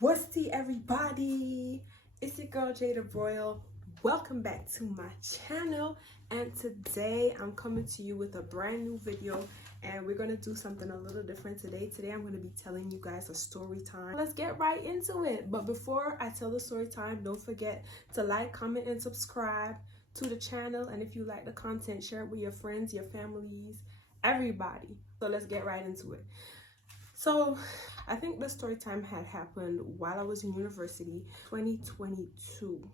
What's tea, everybody? It's your girl Jada Broyle. Welcome back to my channel, and today I'm coming to you with a brand new video, and we're gonna do something a little different today. I'm gonna be telling you guys a story time. Let's get right into it. But before I tell the story time, don't forget to like, comment, and subscribe to the channel. And if you like the content, share it with your friends, your families, everybody. So let's get right into it. So I think the story time had happened while I was in university, 2022.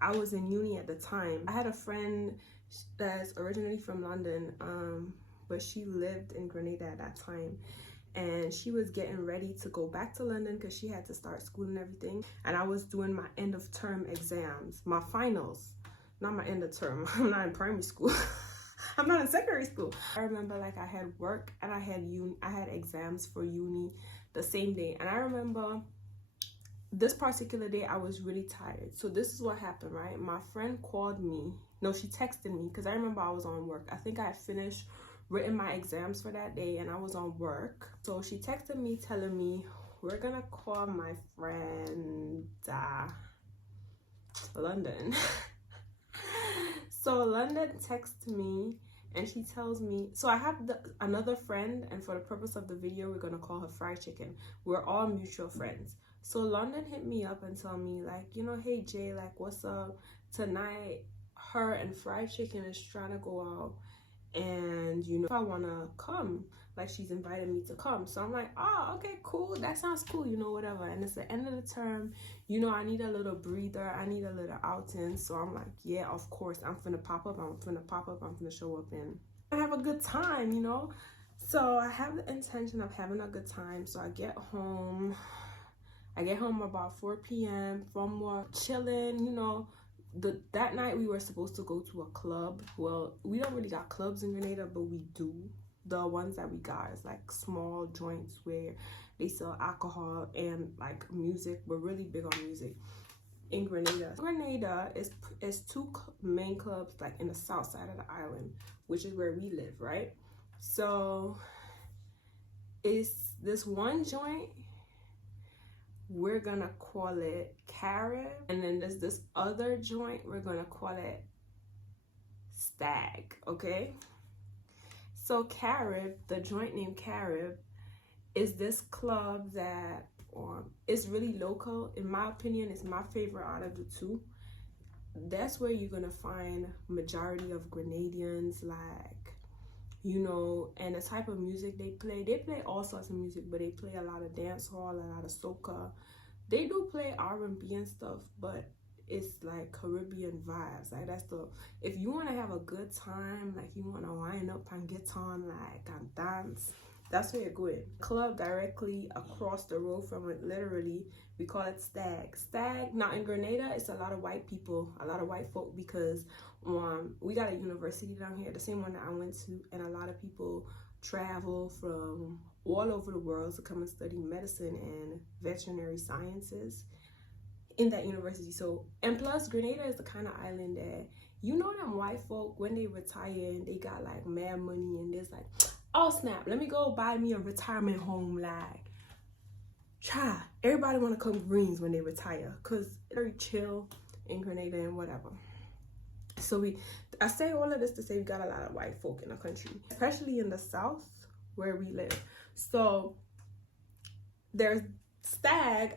I was in uni at the time. I had a friend that's originally from London, but she lived in Grenada at that time. And she was getting ready to go back to London because she had to start school and everything. And I was doing my end of term exams, my finals, not my end of term. I'm not in primary school. I'm not in secondary school. I remember like I had work and I had exams for uni the same day. And I remember this particular day I was really tired. So this is what happened, right? My friend called me. No, she texted me because I remember I was on work. I think I had finished written my exams for that day and I was on work. So she texted me telling me, we're gonna call my friend London. So London texts me and she tells me, so I have another friend, and for the purpose of the video, we're gonna call her Fried Chicken. We're all mutual friends. So London hit me up and tell me like, you know, hey Jay, like what's up? Tonight, her and Fried Chicken is trying to go out, and you know, if I wanna come, like she's invited me to come. So I'm like, oh, okay, cool, that sounds cool, you know, whatever. And it's the end of the term, you know, I need a little breather, I need a little outing. So I'm like, yeah, of course, I'm finna pop up, I'm finna show up and I have a good time, you know. So I have the intention of having a good time. So I get home about 4 p.m. from work, chilling, you know. That night we were supposed to go to a club. Well, we don't really got clubs in Grenada, but we do. The ones that we got is like small joints where they sell alcohol and like music. We're really big on music in Grenada. Grenada is two main clubs like in the south side of the island, which is where we live, right? So it's this one joint, we're gonna call it Carib, and then there's this other joint, we're gonna call it Stag, okay? So Carib, the joint named Carib, is this club that is really local. In my opinion, it's my favorite out of the two. That's where you're gonna find majority of Grenadians, like, you know, and the type of music they play all sorts of music, but they play a lot of dancehall, a lot of soca. They do play R&B and stuff, but it's like Caribbean vibes. Like if you want to have a good time, like you want to wind up and get on like and dance, that's where you're going. Club directly across the road from it, literally, we call it Stag. Stag, now in Grenada, it's a lot of white people, a lot of white folk, because we got a university down here, the same one that I went to, and a lot of people travel from all over the world to come and study medicine and veterinary sciences in that university. So, and plus Grenada is the kind of island that, you know, them white folk when they retire and they got like mad money and there's like, oh snap, let me go buy me a retirement home. Like, everybody want to come Greens when they retire because it's very chill in Grenada and whatever. So I say all of this to say we got a lot of white folk in the country, especially in the south where we live. So there's Stag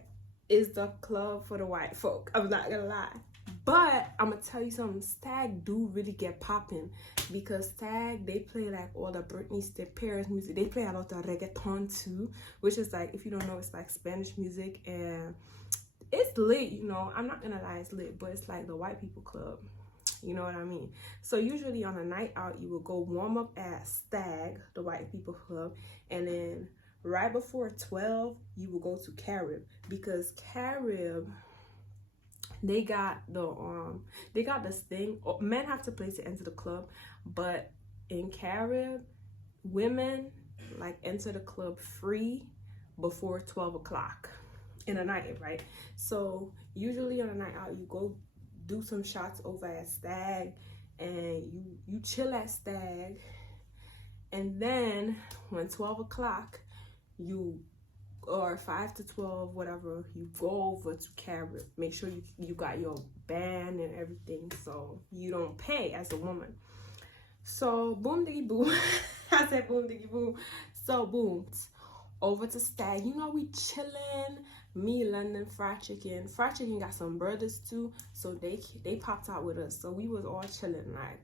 is the club for the white folk. I'm not gonna lie, but I'm gonna tell you something. Stag do really get popping because Stag, they play like all the Britney Spears music. They play a lot of reggaeton too, which is like, if you don't know, it's like Spanish music, and it's lit, you know. I'm not gonna lie, it's lit, but it's like the white people club, you know what I mean? So usually on a night out, you will go warm up at Stag, the white people club, and then right before 12, you will go to Carib, because Carib, they got this thing. Men have to pay to enter the club, but in Carib, women like enter the club free before 12 o'clock in the night, right? So usually on a night out, you go do some shots over at Stag, and you chill at Stag, and then when 12 o'clock, you or 5 to 12, whatever, you go over to Carib. Make sure you got your band and everything, so you don't pay as a woman. So boom diggy boom. I said boom diggy boom. So boom, over to Stag. You know, we chilling. Me, London, Fried Chicken. Fried Chicken got some brothers too, so they popped out with us. So we was all chilling, right?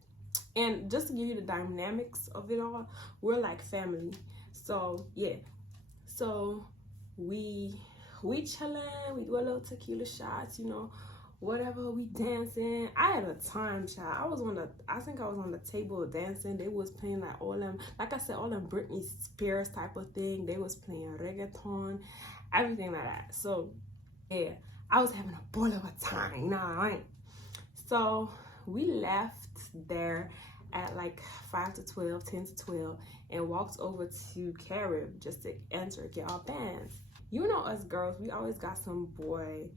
And just to give you the dynamics of it all, we're like family. So yeah, so we chilling. We do a little tequila shots, you know, whatever. We dancing. I had a time, child. I think I was on the table dancing. They was playing like all them, like I said, all them Britney Spears type of thing. They was playing reggaeton, everything like that. So yeah, I was having a ball of a time. Nah, right? So we left there at like 5 to 12, 10 to 12, and walked over to Carib just to enter, get our bands. You know us girls, we always got some boy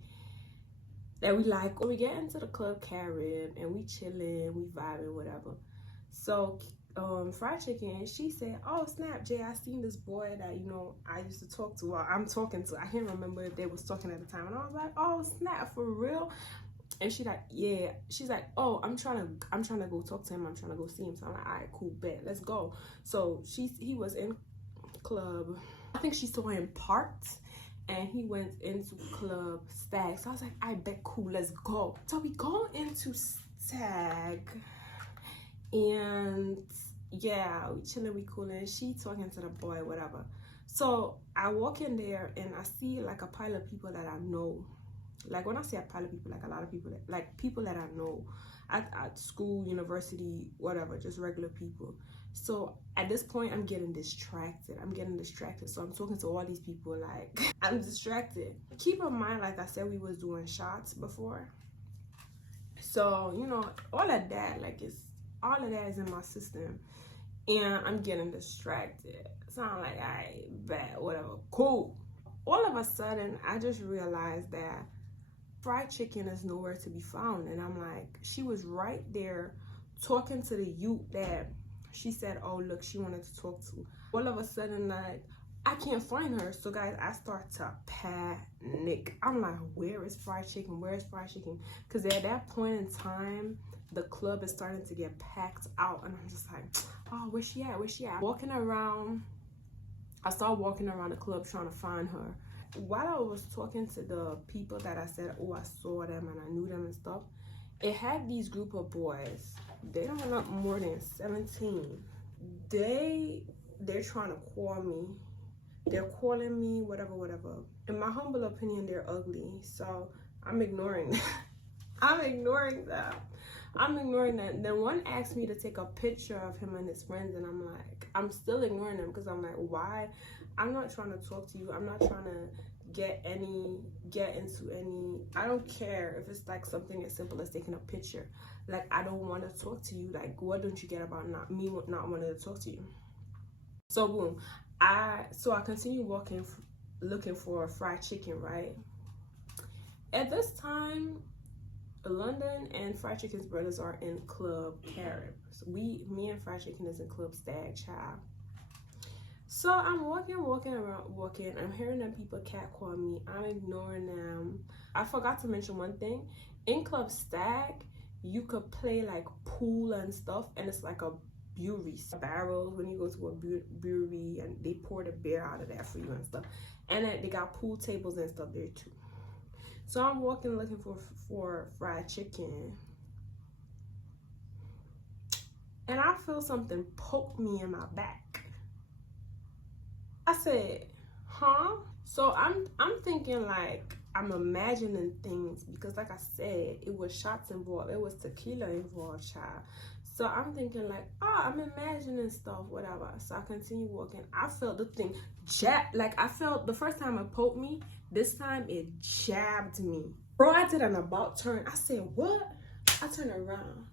that we like. When we get into the club Carib and we chilling, we vibing, whatever. So Fried Chicken, she said, oh snap, Jay, I seen this boy that, you know, I used to talk to, or I'm talking to. I can't remember if they was talking at the time. And I was like, oh snap, for real? And she like, yeah. She's like, oh, I'm trying to go talk to him. I'm trying to go see him. So I'm like, all right, cool, bet, let's go. So he was in club. I think she saw him parked, and he went into club Stag. So I was like, I bet, cool, let's go. So we go into Stag, and yeah, we chilling, we coolin'. She talking to the boy, whatever. So I walk in there and I see like a pile of people that I know. Like when I say a pile of people, like a lot of people, like people that I know at school, university, whatever, just regular people. So at this point, I'm getting distracted. So I'm talking to all these people, like I'm distracted. Keep in mind, like I said, we was doing shots before. So, you know, all of that is in my system. And I'm getting distracted. So I'm like, all right, bet, whatever, cool. All of a sudden, I just realized that Fried Chicken is nowhere to be found. And I'm like, she was right there talking to the youth that she said, oh, look, she wanted to talk to. All of a sudden, like, I can't find her. So, guys, I start to panic. I'm like, where is Fried Chicken? Where is Fried Chicken? Because at that point in time, the club is starting to get packed out. And I'm just like, oh, where's she at? Where's she at? I started walking around the club trying to find her. While I was talking to the people that I said, oh, I saw them and I knew them and stuff, it had these group of boys. They don't look more than 17. They're trying to call me. They're calling me, whatever. In my humble opinion, they're ugly. So I'm ignoring them. I'm ignoring that. Then one asked me to take a picture of him and his friends, and I'm like, I'm still ignoring them because I'm like, why? I'm not trying to talk to you. I'm not trying to get into any. I don't care if it's like something as simple as taking a picture. Like, I don't want to talk to you. Like, what don't you get about not wanting to talk to you? So boom, I continue walking, looking for Fried Chicken, right? At this time, London and Fried Chicken's brothers are in Club Carib. So me and Fried Chicken is in Club Stag, child. So I'm walking around. I'm hearing them people catcall me. I'm ignoring them. I forgot to mention one thing. In Club Stag, you could play like pool and stuff, and it's like a brewery. Barrels when you go to a brewery, and they pour the beer out of that for you and stuff. And then they got pool tables and stuff there too. So I'm walking looking for Fried Chicken, and I feel something poke me in my back. I said, huh? So I'm thinking, like, I'm imagining things because, like I said, it was shots involved. It was tequila involved, child. So I'm thinking like, oh, I'm imagining stuff, whatever. So I continue walking. I felt the thing I felt the first time it poked me, this time it jabbed me. Bro, I did an about turn. I said, what? I turned around.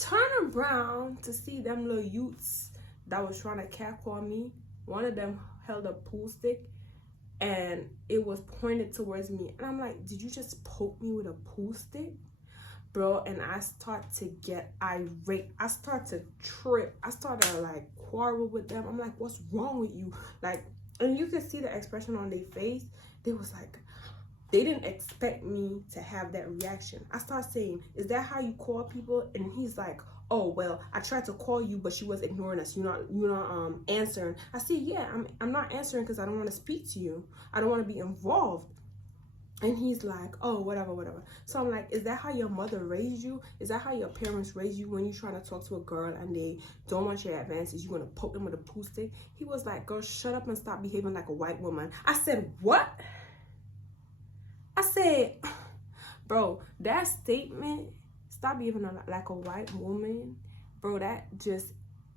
Turn around to see them little youths that was trying to catcall me. One of them held a pool stick and it was pointed towards me. And I'm like, did you just poke me with a pool stick? Bro, and I start to get irate. I start to trip. I start to like quarrel with them. I'm like, what's wrong with you? Like, And you could see the expression on their face. They was like, they didn't expect me to have that reaction. I started saying, is that how you call people? And he's like, oh, well, I tried to call you, but she was ignoring us. You're not answering. I said, yeah, I'm not answering because I don't want to speak to you. I don't want to be involved. And he's like, oh, whatever. So I'm like, is that how your mother raised you? Is that how your parents raised you? When you're trying to talk to a girl and they don't want your advances, you're going to poke them with a pool stick? He was like, girl, shut up and stop behaving like a white woman. I said, what? I said, bro, that statement, stop behaving like a white woman, bro, that just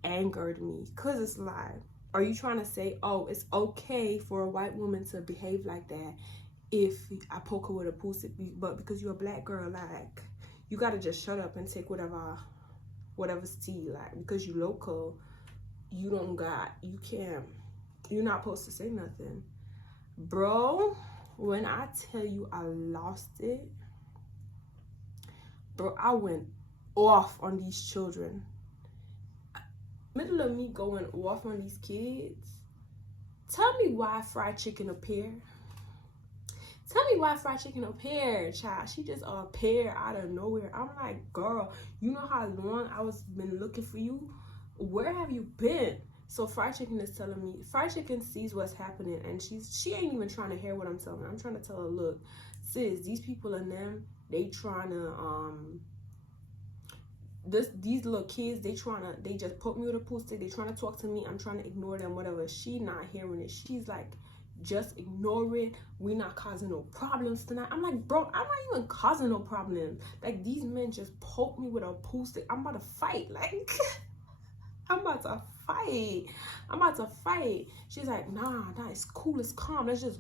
angered me. Because it's like, are you trying to say, oh, it's okay for a white woman to behave like that if I poke her with a pool stick, but because you're a black girl, like, you gotta just shut up and take whatever's tea, like, because you local, you're not supposed to say nothing. Bro, when I tell you I lost it, bro, I went off on these children. Middle of me going off on these kids. Tell me why fried chicken appear. Tell me why fried chicken appeared, child. She just appeared out of nowhere. I'm like, girl, you know how long I was been looking for you? Where have you been? So fried chicken is telling me, fried chicken sees what's happening, and she ain't even trying to hear what I'm telling her. I'm trying to tell her, look, sis, these people and them, they trying to these little kids, they just put me with a pool stick. They trying to talk to me. I'm trying to ignore them, whatever. She not hearing it. She's like, just ignore it. We not causing no problems tonight. I'm like, bro, I'm not even causing no problems. Like, these men just poke me with a pool stick. I'm about to fight. Like, I'm about to fight. She's like, nah, it's cool, it's calm. Let's just